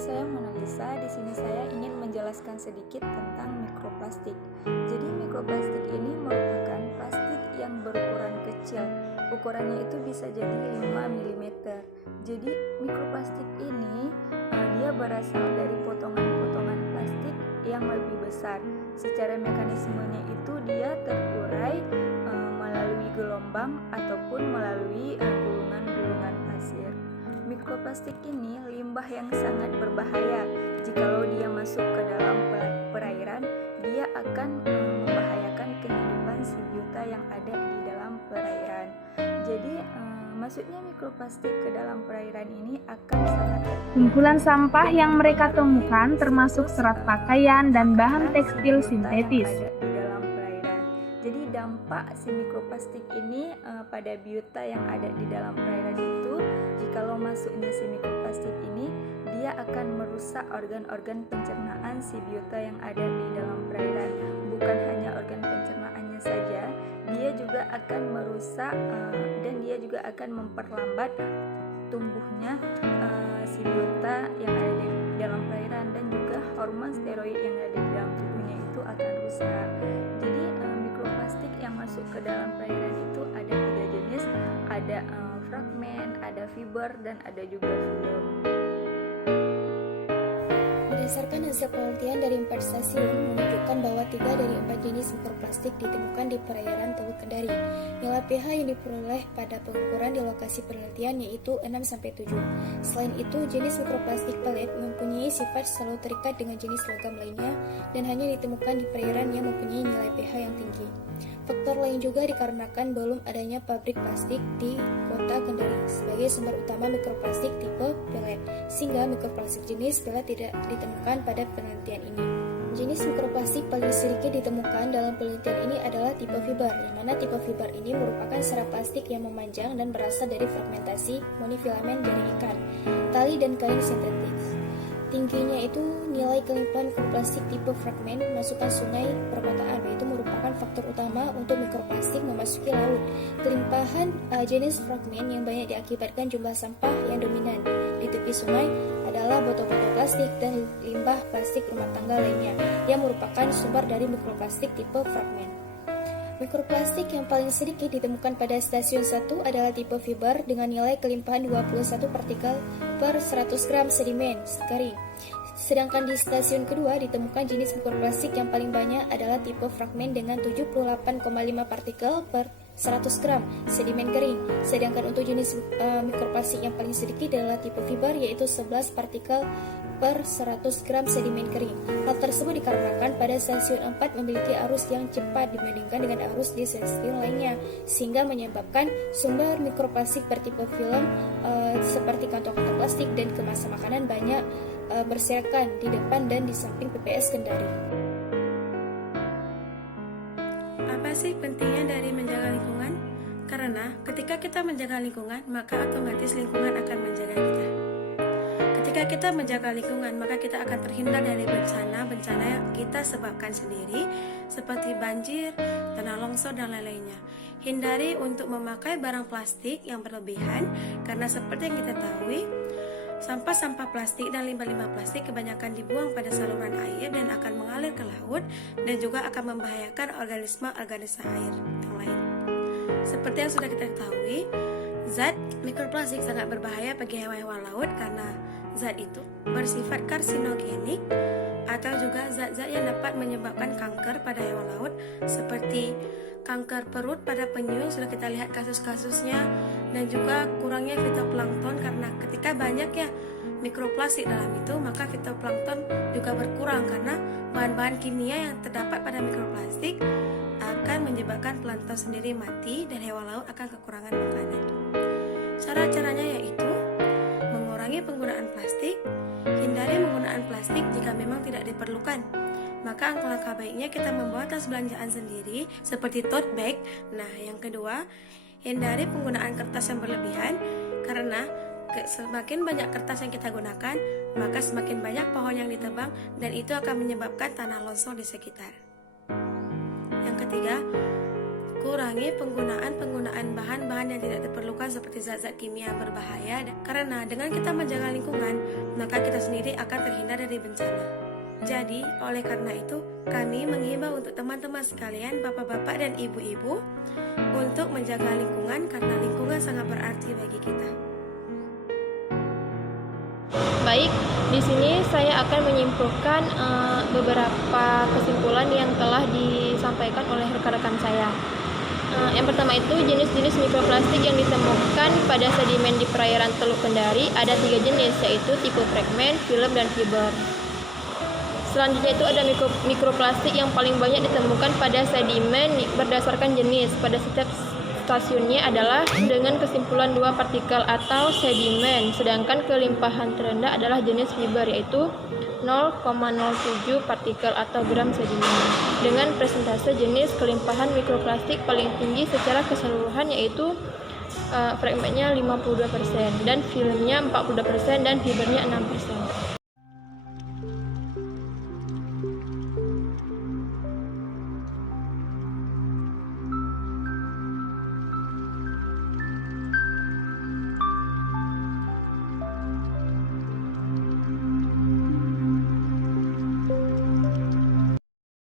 saya Monalisa. Di sini saya ingin menjelaskan sedikit tentang mikroplastik. Jadi mikroplastik ini merupakan plastik yang berukuran kecil. Ukurannya itu bisa jadi 5 mm. Jadi mikroplastik ini dia berasal dari potongan-potongan plastik yang lebih besar. Secara mekanismenya itu dia terurai melalui gelombang ataupun melalui gulungan-gulungan pasir. Mikroplastik ini limbah yang sangat berbahaya. Jikalau dia masuk ke dalam perairan, dia akan membahayakan kehidupan si biota yang ada di dalam perairan. Jadi masuknya mikroplastik ke dalam perairan ini akan sangat Kumpulan sampah yang mereka temukan termasuk serat pakaian dan bahan tekstil sintetis. di dalam perairan. Jadi dampak si mikroplastik ini pada biota yang ada di dalam perairan itu, jikalau masuknya si mikroplastik ini, dia akan merusak organ-organ pencernaan si biota yang ada di dalam perairan. Bukan hanya organ pencernaannya saja, dia juga akan merusak dan dia juga akan memperlambat tumbuhnya si biota yang ada di dalam perairan, dan juga hormon steroid yang ada di dalam tubuhnya itu akan rusak. Jadi mikroplastik yang masuk ke dalam perairan itu ada 3 jenis, ada fragmen, ada fiber, dan ada juga film. Berdasarkan hasil penelitian dari 4 stasiun menunjukkan bahwa 3 dari 4 jenis mikroplastik ditemukan di perairan Teluk Kendari. Nilai pH yang diperoleh pada pengukuran di lokasi penelitian yaitu 6-7. Selain itu, jenis mikroplastik pelet mempunyai sifat selalu terikat dengan jenis logam lainnya dan hanya ditemukan di perairan yang mempunyai nilai pH yang tinggi. Faktor lain juga dikarenakan belum adanya pabrik plastik di kota Kendari sebagai sumber utama mikroplastik tipe pelet, sehingga mikroplastik jenis pelet tidak ditemukan pada penelitian ini. Jenis mikroplastik paling sedikit ditemukan dalam penelitian ini adalah tipe fiber, yang mana tipe fiber ini merupakan serat plastik yang memanjang dan berasal dari fragmentasi monofilamen jaring ikan, tali dan kain sintetis. Tingginya itu nilai kelimpahan mikroplastik tipe fragmen masukkan sungai perkotaan, yaitu merupakan faktor utama untuk mikroplastik memasuki laut. Kelimpahan jenis fragmen yang banyak diakibatkan jumlah sampah yang dominan di tepi sungai adalah botol-botol plastik dan limbah plastik rumah tangga lainnya yang merupakan sumber dari mikroplastik tipe fragmen. Mikroplastik yang paling sedikit ditemukan pada stasiun 1 adalah tipe fiber dengan nilai kelimpahan 21 partikel per 100 gram sedimen kering. Sedangkan di stasiun kedua ditemukan jenis mikroplastik yang paling banyak adalah tipe fragmen dengan 78,5 partikel per 100 gram sedimen kering. Sedangkan untuk jenis mikroplastik yang paling sedikit adalah tipe fiber yaitu 11 partikel per 100 gram sedimen kering. Hal tersebut dikarenakan pada stasiun 4 memiliki arus yang cepat dibandingkan dengan arus di stasiun lainnya, sehingga menyebabkan sumber mikroplastik bertipe film seperti kantong-kantong plastik dan kemasan makanan banyak berserakan di depan dan di samping PPS Kendari. Apa sih pentingnya dari menjaga lingkungan? Karena ketika kita menjaga lingkungan, maka otomatis lingkungan akan menjaga kita. Ketika kita menjaga lingkungan, maka kita akan terhindar dari bencana-bencana yang kita sebabkan sendiri, seperti banjir, tanah longsor, dan lain-lainnya. Hindari untuk memakai barang plastik yang berlebihan, karena seperti yang kita tahu, sampah-sampah plastik dan limbah-limbah plastik kebanyakan dibuang pada saluran air dan akan mengalir ke laut, dan juga akan membahayakan organisme-organisme air yang lain. Seperti yang sudah kita ketahui, zat mikroplastik sangat berbahaya bagi hewan-hewan laut karena zat itu bersifat karsinogenik atau juga zat-zat yang dapat menyebabkan kanker pada hewan laut seperti kanker perut pada penyu yang sudah kita lihat kasus-kasusnya, dan juga kurangnya fitoplankton karena ketika banyaknya mikroplastik dalam itu, maka fitoplankton juga berkurang karena bahan-bahan kimia yang terdapat pada mikroplastik akan menyebabkan plankton sendiri mati dan hewan laut akan kekurangan makanan. Cara-caranya yaitu mengurangi penggunaan plastik, hindari penggunaan plastik jika memang tidak diperlukan. Maka langkah baiknya kita membawa tas belanjaan sendiri seperti tote bag. Nah, yang kedua, hindari penggunaan kertas yang berlebihan karena semakin banyak kertas yang kita gunakan, maka semakin banyak pohon yang ditebang dan itu akan menyebabkan tanah longsor di sekitar. Yang ketiga, kurangi penggunaan bahan-bahan yang tidak diperlukan seperti zat-zat kimia yang berbahaya, karena dengan kita menjaga lingkungan, maka kita sendiri akan terhindar dari bencana. Jadi, oleh karena itu, kami menghimbau untuk teman-teman sekalian, bapak-bapak dan ibu-ibu, untuk menjaga lingkungan karena lingkungan sangat berarti bagi kita. Baik, di sini saya akan menyimpulkan beberapa kesimpulan yang telah disampaikan oleh rekan-rekan saya. Yang pertama itu jenis-jenis mikroplastik yang ditemukan pada sedimen di perairan Teluk Kendari ada 3 jenis, yaitu tipe fragmen, film, dan fiber. Selanjutnya itu ada mikroplastik yang paling banyak ditemukan pada sedimen berdasarkan jenis. Pada setiap stasiunnya adalah dengan kesimpulan 2 partikel atau sedimen, sedangkan kelimpahan terendah adalah jenis fiber, yaitu 0,07 partikel atau gram sedimen, dengan persentase jenis kelimpahan mikroplastik paling tinggi secara keseluruhan, yaitu fragmennya 52% dan filmnya 42% dan fibernya 6%.